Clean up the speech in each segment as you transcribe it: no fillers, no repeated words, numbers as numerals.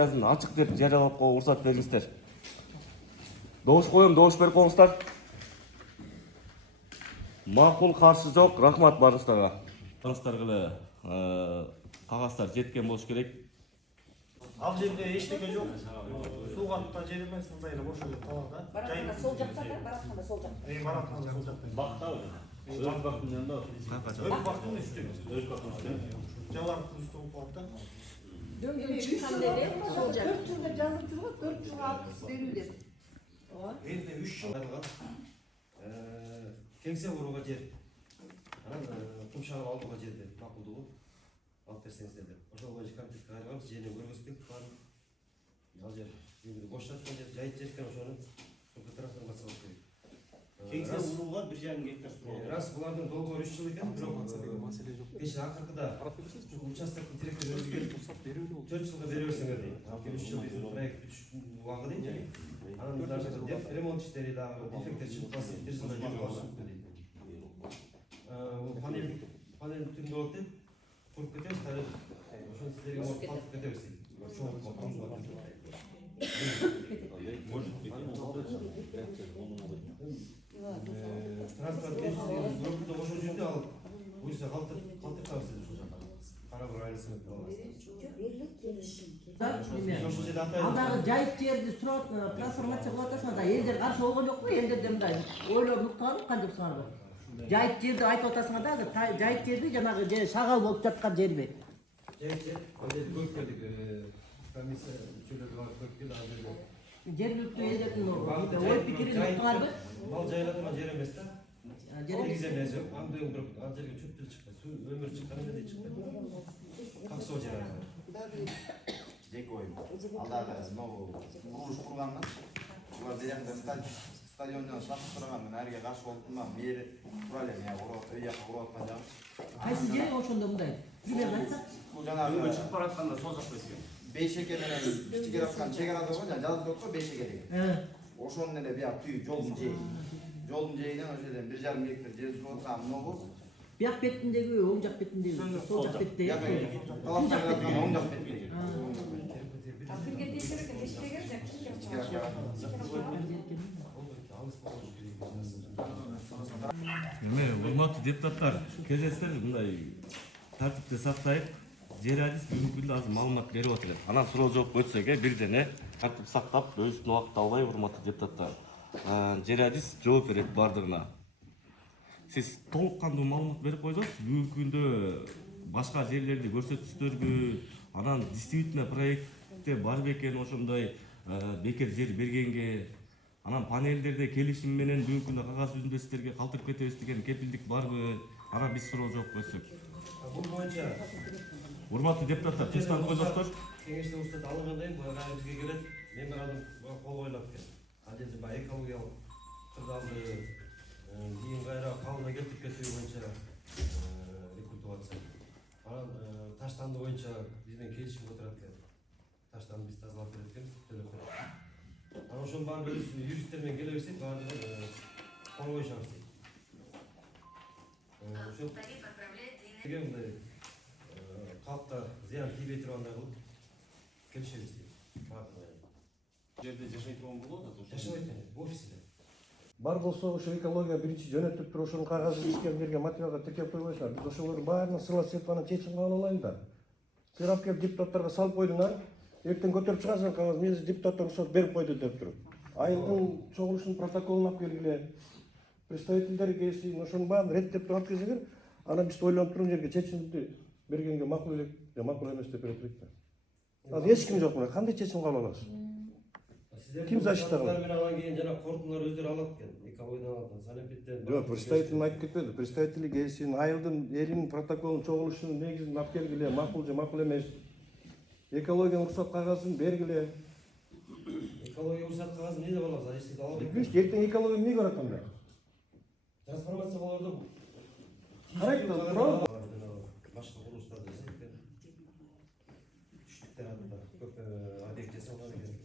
Açık deb жарыялап коюуга уруксат бериңиздер. Добуш коем, добуш берип коюңуздар. Макул, каршы жок. Рахмат барыңыздарга. Барыңыздарга кагаздар жеткен болуш керек. Ал жерде эчтеке жок. Суу катта жер эмес, мындай эле бош эле тала да. Баратканда сол жакта да, баратканда сол жакта. Баратканда сол жакта. Бактабы? Өз бактын жанында. Өз бактын үстү. Өз бактын үстү. Жалар үстү болуп калат да. Дөңгөлөк чыккан деди, сол жакта. 4 жылда жазып жүргөн 4 жылга акыс берүү деп. Энди 3 жыл айрылган. Кеңсе курууга жер. Анан кумшагын алууга жерди макулдугу алып берсеңиздер деп. Ошол боюнча комитетке кайрылганбыз, жерди көргөзүп баарын. Ал жер эми бош жаткан жер, жайыт жер экен, ошону трансформация кылып керек. Кеңсе урууга 1,5 гектар суу. Рас, булардын долбоор 3 жыл экен, бирок кечээ акыркыда участоктун директору өзү келип 4 жылга бере берсеңер дейт. 3 жыл проект 3 убагы дейт. Анан дагы ремонт иштери дагы дефекттер чыгып калса 1 жылда жүрүп алат дейт. Панель түрүндө болот деп куруп кетебиз, кайра ошону сиздерге калтырып кетебиз дейт. Транспорт өкүлдө ошол жерде ал буюрса калтыртабыз дейт ошол жака. Кара бир айлысын Алдагы жайыт жерди сурап трансформация кылып атасың да, элдер каршы болгон жокпу? Элдерде мындай ойлоп уктаган канчапсыңарбы? Жайыт жерди айтып атасыңар да, азыр жайыт жерди жанагы же шагал болуп жаткан жерби? Жайыт жер, андай көрүп келдик. Комиссия мүчөлөрү барып көрүп келди, ал жерде. Жергиликтүү элдердин ой пикирин уктуңарбы? Мал жайыла турган жер эмес да. Негизи эмес жок. Андай бирок ал жерге чөптөр чыкты. Суу өмүр чыккан эмне чыкты. Как соо жер аны. Жеке ойым. Алдагы могу курулуш курганмын. Булар дегенде стадиондон сатып турган, мен арге каршы болуптум, мээри тура эле мен үй жака куруп аткан жагым. Кайсы жер ошондо мындай? Билем айтсак. Бул жанагы чыгып баратканда сол жакта экен. Бейшеке менен чегара аткан чегара болгон, жазып коюпку Бейшеке деген. Ошонун эле бияк түйү жолдун жээи. Жолдун жээинен ошол жерден 1,5 гектар жер сууп аткан могу. Бияк бетиндеги, оң жак бетиндеги, сол жак бетте. Талаптан аткан оң жак бетте. Кимге тийсе экен, эчтеге Урматтуу депутаттар, кездесиздер мындай тартипти сактайып, жер адис бүгүнкү күндө азыр маалымат берип отурат. Анан суроо жооп өтсөк, бирдене тартип сактап, өзүнүн убакытта албай, урматтуу депутаттар. Жер адис жооп берет бардыгына. Сиз толук кандуу маалымат берип койсоңуз, бүгүнкү күндө башка жерлерди көрсөтүсүздөрбү, анан действительно проектте бар бекен ошондой бекер жер бергенге, анан панелдерде келишим менен бүгүнкү күндө кагаз жүзүндө сиздерге калтырып кетебиз деген кепилдик барбы? Анан биз суроо жооп берсек. Бул боюнча Урматтуу депутаттар, тынчтанып койсоңуздар. кеңеште уруксат алынгандан кийин буга бизге келет. Меморандум кол коюлат экен. Ал жерде баягы экологиялык кырдаалды кийин кайра калыбына келтирип кетүү боюнча рекультивация. Анан таштанды боюнча биз менен келишимге отурат экен. Таштанды биз тазалап берет экенбиз, төлөп берет. Анан ошонун баарын биз юристтер менен келе берсек, баардыгын кол коюшабыз дейт. Ошол деген мындай калкка зыян тийбей тургандай кылып келишебиз дейт. Жерде жашай турган болот да, Жашабайт экен, офисте. Бар болсо ошо экология биринчи жөнөтүп туруп ошонун кагазын бизге берген материалга тиркеп койбойсуңар. Биз ошолордун баарына сыйлап сетип анан чечим кабыл алайлы да. Силер алып келип депутаттарга салып койдуңар. Эртең көтөрүп чыгасың кагаз, мен депутаттар уруксат берип койду деп туруп. Айылдын чогулушунун протоколун алып келгиле. Представительдер келсин, ошонун баарын реттеп туруп алып келсеңер, анан биз ойлонуп турган жерге чечимди бергенге макул элек, же макул эмес деп бере турайык да. Азыр эч ким жок мына, кандай чечим кабыл аласыз? Ким защитаган? Мен алган кийин жана корутуулар өздөрү алат экен. Экологиядан алат, санэпидден. Жок, представителин айтып кетпеди. Представители келсин, айылдын элинин протоколун, чогулушунун негизин алып келгиле, макул же макул эмес. Экологиянын уруксат кагазын бергиле. Экология уруксат кагазын эмне деп алабыз? Эчтеке ала бербейт. Күч эртең экология эмнеге барат анда? Трансформация болорду. Карайт да, туурабы? Башка курулуштарды жасайт экен. Түштүктөр атында көп объект жасалган экен.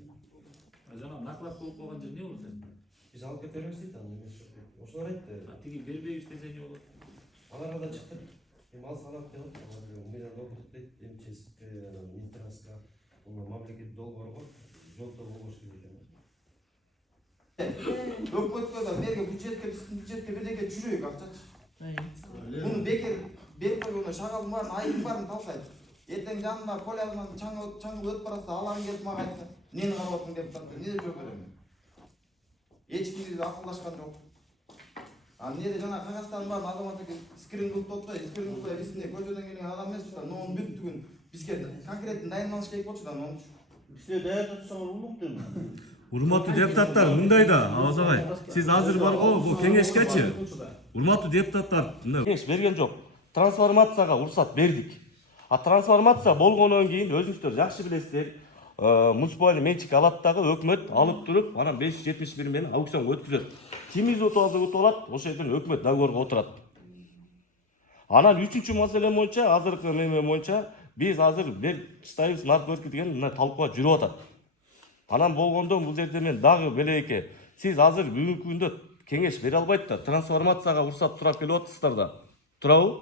Жана наклад болуп калган жер эмне болот эми? Биз алып кете беребиз дейт аны. Ошолор айтты. Тиги бербейбиз десе эмне болот? Аларга да чыкты. Эми ал санап деп атат. Мыйдан окутуп дейт. МЧС, Минтрансқа. Бул мамлекет долбоорго жооптор болуш керек экен. Өкмөткө да мерге бюджетке биздин бюджетке бирдеке жүрөйүк акчачы. Муну бекер берип койгондо шагалдын баарын айдын баарын талкайт. Эртең жанында колягынан чаңгыл өтүп баратса аларың келип мага айтса, эмнени карап атың деп атат. Эмне деп жооп берем? Эч ким акылдашкан жок. Эмнеде жана кагаздардын баарын азамат экен скринингдеп атпайбы? Скринингде биз эмне көчөдөн келген адам эмеспиз да, нонун бүттүгүн бизге конкреттен дайындалыш керек болчу да, нончу. Бизде даярдатсаңар болмок дейм. Урматтуу депутаттар, мындай да, Абаз агай, сиз азыр барго бул кеңешкечи. Урматтуу депутаттар, кеңеш берген жок. Трансформацияга уруксат бердик. А трансформация болгондон кийин өзүңүздөр жакшы билесиздер, муниципалдык менчик алат дагы өкмөт алып туруп, анан 571 менен аукционго өткүзөт. Ким утуп алат, ошол жерден өкмөт договорго отурат. Анан 3-чү маселе боюнча, азыркы неме боюнча, биз азыр бериштайбыз, надборки деген мына талкууга жүрүп атат. Анан болгондо бул жерде мен дагы белеке, сиз азыр бүгүнкү күндө кеңеш бере албайт да, трансформацияга уруксат сурап келип атасыздар да. Турабы?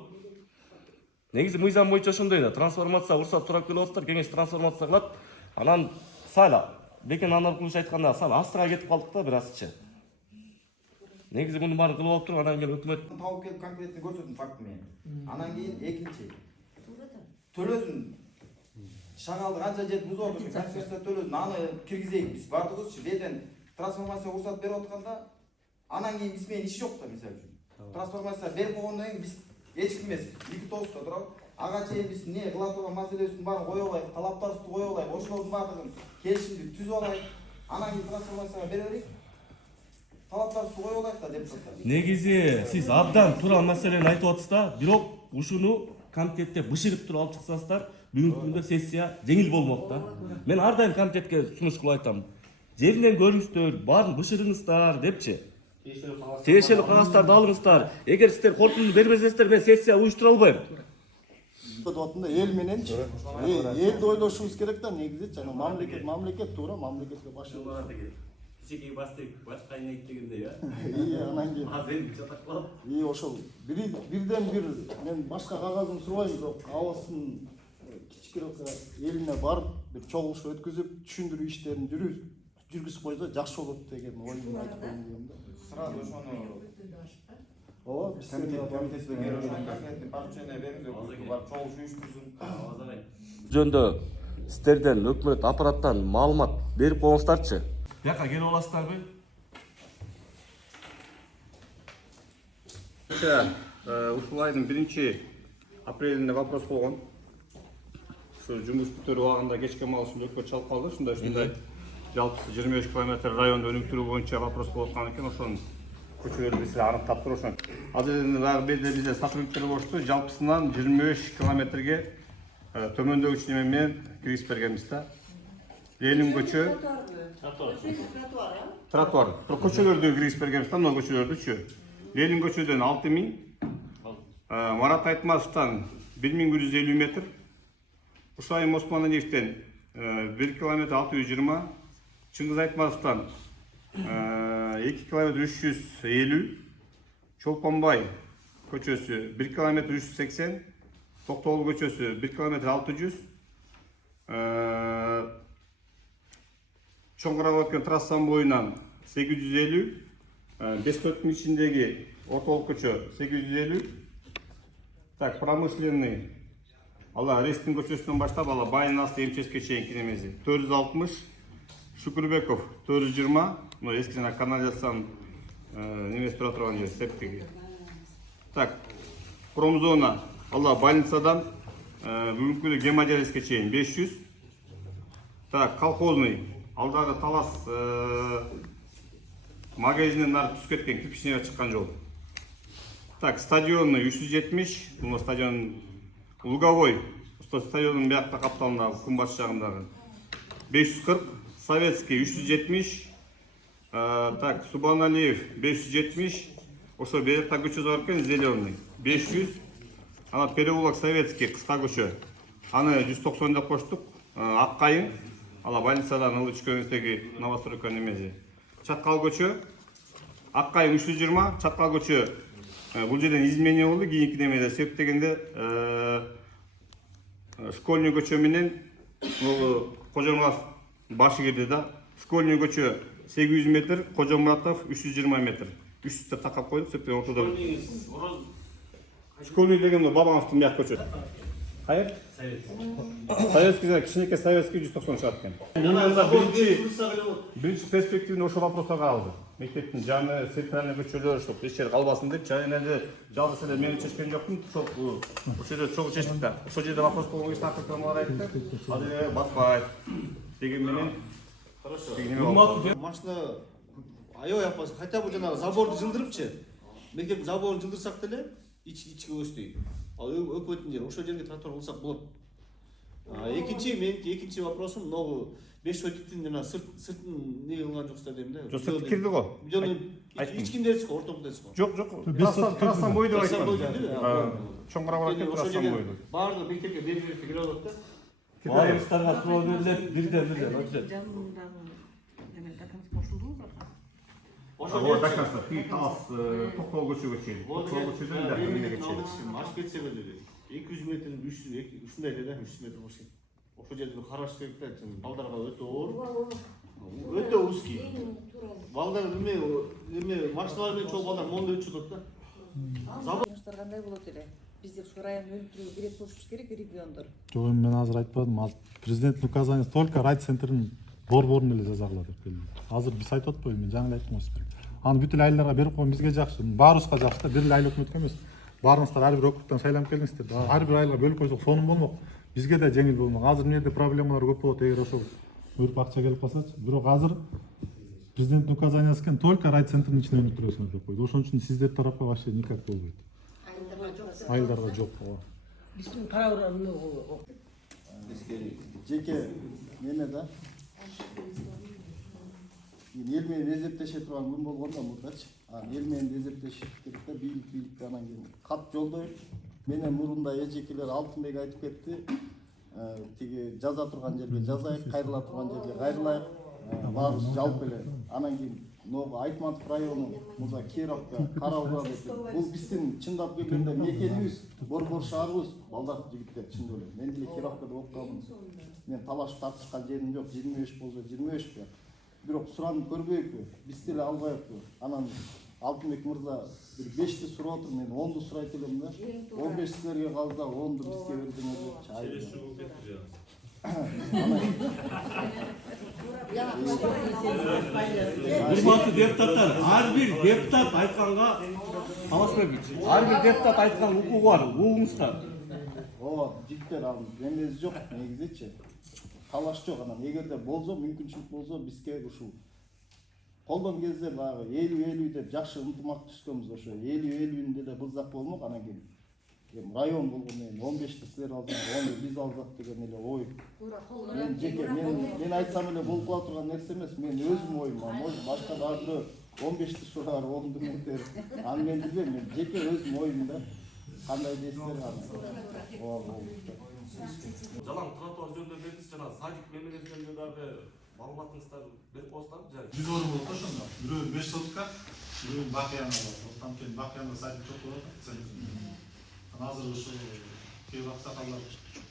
Негизи мыйзам боюнча ошондой да, трансформацияга уруксат сурап келип атасыздар, кеңеш трансформация кылат. Анан сала Бекен Анаркулович айтканда сал астыга кетип калдык да бир азча. Негизи муну баарын кылып алып туруп, анан кийин өкмөт Тауып келип конкретный көрсөтүм факты менен. Анан кийин экинчи. Төлөсүн шагалды канча жер бузуп отуруп, концессия төлөсүн, аны киргизейик биз бардыгыбызчы. Беден трансформация уруксат берип атканда, анан кийин биз менен иш жок да, мисалы үчүн. Трансформация берип койгондон кийин биз эч ким эмес, 2 тоосто турабы. Ага чейин биз эмне кыла турган маселесин баарын коюп алайык, талаптарыбызды коюп алайык, ошолордун баардыгын келишимди түзүп алайык. Анан кийин трансформацияга бере берейик. Талаптарыбызды коюп алайык да депутаттар. негизи сиз абдан туура маселени айтып атасыз да, бирок ушуну комитетте бышырып туруп алып чыксаңыздар, бүгүнкү күндө сессия жеңил болмок да. Мен ар дайым комитетке сунуш кылып айтам. Жеринен көрүңүздөр, баарын бышырыңыздар депчи. Тиешелүү кагаздарды алыңыздар. Эгер сиздер коркунду бербесеңиздер, мен сессия уюштура албайм. Отында эл мененчи элди ойлошубуз керек да, негизи жана мамлекет туура, мамлекетке башчылык. Кичинекей бастык башка айнек дегендей, а? Анан кийин Азыр жатаклап. ошол бирден бир мен башка кагазым сурбайм, бирок абасын кичикирээк элине барып бир чогулуш өткүзүп, түшүндүрүү иштерин жүргүзүп койсо жакшы болот деген оюмду айтып коеюн дегем да. Сразу ошону Ооба, биз конкретный поручение бериңиз, барып чогулуш уюштурсун. Жөндө сиздерден өкмөт аппараттан маалымат берип коюңуздарчы. Бияка келип аласыздарбы? Ушул айдын 1-апрелинде вопрос болгон. Ушу жумуш бүтөрүү убагында кечке маалышында өкмөт чалып калды. Ушундай жалпысы 25 километр районду өнүктүрүү боюнча вопрос болуп аткан экен. Ошонун көчөлөрү биз аныктап туруп ошон. Азыр дагы бизде сотрудниктер болушту. Жалпысынан 25 километрге төмөндөгүч неме менен киргизип бергенбиз да. Ленин көчө, тротуар. Көчөлөрдү киргизип бергенбиз да, мына көчөлөрдүчү. Ленин көчөдөн 6000, Марат Айтматовдон 1150 метр, Ушайым Осмоналиевден 1 километр 620, Чыңгыз Айтматовдон 2 километр 350, Чолпонбай көчөсү 1 километр 380, Токтогул көчөсү 1 километр 600, Чоңгурага өткөн трассанын боюнан 850, Бестөттүн ичиндеги ортолук көчө 850, так, промышленный, ала Рестин көчөсүнөн баштап, ала Байын асты МЧСке чейинки немеси 460, Шүкүрбеков 420, мына эски жана канализациянын немеси тура турган жер, септиги. Так, промзона, ала больницадан бүгүнкү гемодиализге чейин 500. Так, колхозный, алдагы Талас магазинин нары түсүп кеткен, кирпичнеге чыккан жол. Так, стадионный 370, бул стадион Луговой, стадиондун биякта капталындагы күнбатыш жагындагы 540, Советский 370, так, Субаналиев 570, ошо биякта көчө бар экен, Зеленый 500, ана переулок Советский кыска көчө, аны 190 деп коштук, Аккайын, ала больницадан ылы түшкөнүздөгү новостройка немеси. Чаткал көчө, Аккайын 320, Чаткал көчө бул жерден изменение болду, кийинки немеде септегенде школьный көчө менен Кожомуратов башы кирди да. Школьный көчө 800 метр, Кожомуратов 320 метр. 300 такап койду, сөптен ортодо. Школьный деген Бабановдун мyak көчө. Кайер? Советский, кичинекей советский 190 чыгат экен. Биринчи перспективный ошол вопроско калды. Мектептин жаңы центральный көчөлөр ошол эч жер калбасын деп, жана эле жалгыз эле мен чечкен жокмун. Ошол жерде чогуу чечтик да. Ошол жерде вопрос болгон кезде акыркамалар айтты. Ал эле батпайт деген менен Машина аябай апасы, хотя бы жанагы заборду жылдырыпчы. Мектептин заборун жылдырсак деле ичке өстөйт. Ал өкмөттүн жери ошол жерге тротуар кылсак болот. Экинчи вопросум могу 5 футиктин жана сыртын не кылган жоксуздар дейм да. Жок, сырты кирди го. Ичкин дерсиз го, ортоң дерсиз го. Жок, трассан бойду айткан. Чоңгураак кетип трассан бойду. Баардыгы мектепке белгилеп кире алат да. Айрыстарга суроо берилет, бирден өтөт. Ошол дакаста тиги тас токтол көчөгө чейин. Токтол көчөдөн да эмнеге чейин. Ашып кетсе деле 200 метр, 300 ушундай эле да, 300 метр болсо. Ошол жерде караш керек да, балдарга өтө оор. Өтө узкий. Балдар эме машиналар менен чогуу балдар мондой өтүп атат да. Жумуштар кандай болот эле? Бизде ушу районду өлтүрүүгө керек болушубуз керек региондор. Жок, мен азыр айтпадым. Президенттин указаниясы только райцентрдин борборун эле жазагыла деп келди. Азыр биз айтып атпайбы, мен жаңы эле айттым осы. Аны бүт эле айларга берип койгон бизге жакшы. Баарыбызга жакшы да, бир эле айыл өкмөткө эмес. Баарыңыздар ар бир округдан шайланып келиңиздер. Ар бир айылга бөлүп койсок сонун болмок. Бизге да жеңил болмок. Азыр эмне жерде проблемалар көп болот, эгер ошол өрүп акча келип калсачы. Бирок азыр президенттин указаниясы экен, только райцентрдин ичине өнүктүрөсүңөр деп койду. Ошон үчүн сиздер тарапка вообще никак болбойт. Айылдарга жок. Биздин карабыраны Жеке неме да. Эл менен эзептеше турган күн болгондо мурдачы. Эл менен эзептешип керек да, бийликке анан кийин кат жолдойт. Менен мурунда эжекелер Алтынбек айтып кетти. Тиги жаза турган жерге жазайык, кайрыла турган жерге кайрылайык. Баарыбыз жалпы эле. Анан кийин Ногу Айтматов району, мурда Кировка, Карабуга деп. Бул биздин чындап келгенде мекенибиз, борбор шаарыбыз, балдар жигиттер чындап эле. Мен деле Кировкада окугамын. Мен талашып тартышкан жерим жок, 25 болсо 25 бе. Бирок суранып көрбөйүкпү, биз деле албайбызбы. Анан Алтынбек мырза бир 5ти сурап отур, мен 10ду сурайт элем да. 15 силерге калды, 10ду бизге бердиңер деп чайып. Урматтуу депутаттар, ар бир депутат айтканга Талашбекович, ар бир депутат айткан укугу бар, угуңуздар. Жигиттер ал эмеси жок, негизичи. Талаш жок, анан эгерде болсо, мүмкүнчүлүк болсо бизге ушул колдон кезде баягы 50-50 деп жакшы ынтымак түзгөнбүз, ошо 50-50 деле бызак болмок, анан кийин район болгон менен 15ти силер алдыңар, 10ду биз алдык деген эле ой. Мен жеке мен айтсам эле болуп кала турган нерсе эмес, мен өзүм оюм, башка дагы бирөө 15ти сурар, 10ду мынтер. Аны мен билбейм, мен жеке өзүм оюм да. Кандай дейсиздер аны? Жалаң тротуар жөнүндө бердиңиз, жана садик мемлекеттеринде дагы маалыматыңыздар берип коесуздарбы жана? Биз орун болуп ошондо. Бирөө 5 сотка, бирөө бакыяна бар. Оттан кийин бакыяна садик жок болот. Азыр ушу кээ аксакалдар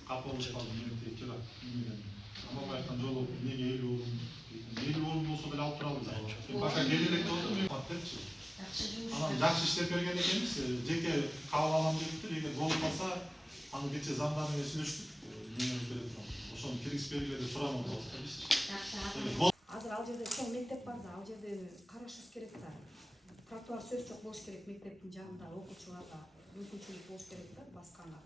капа болуп калды, менин кира менен. Амалбай айткан жолу эмнеге 50 орун болсо деле алып турабыз. Бака келерек болду, мен батчы. Анан жакшы иштеп берген экенбиз. Жеке кабыл алам дептир, эгер болуп калса, аны кече замдар менен сүйлөштүк. Менен бере турам. Ошону киргизип бергиле деп сурамын болсо. Азыр ал жерде чоң мектеп бар да, ал жерде карашыбыз керек да. Тротуар сөз жок болуш керек, мектептин жанында окуучуларга мүмкүнчүлүк болуш керек да, басканга.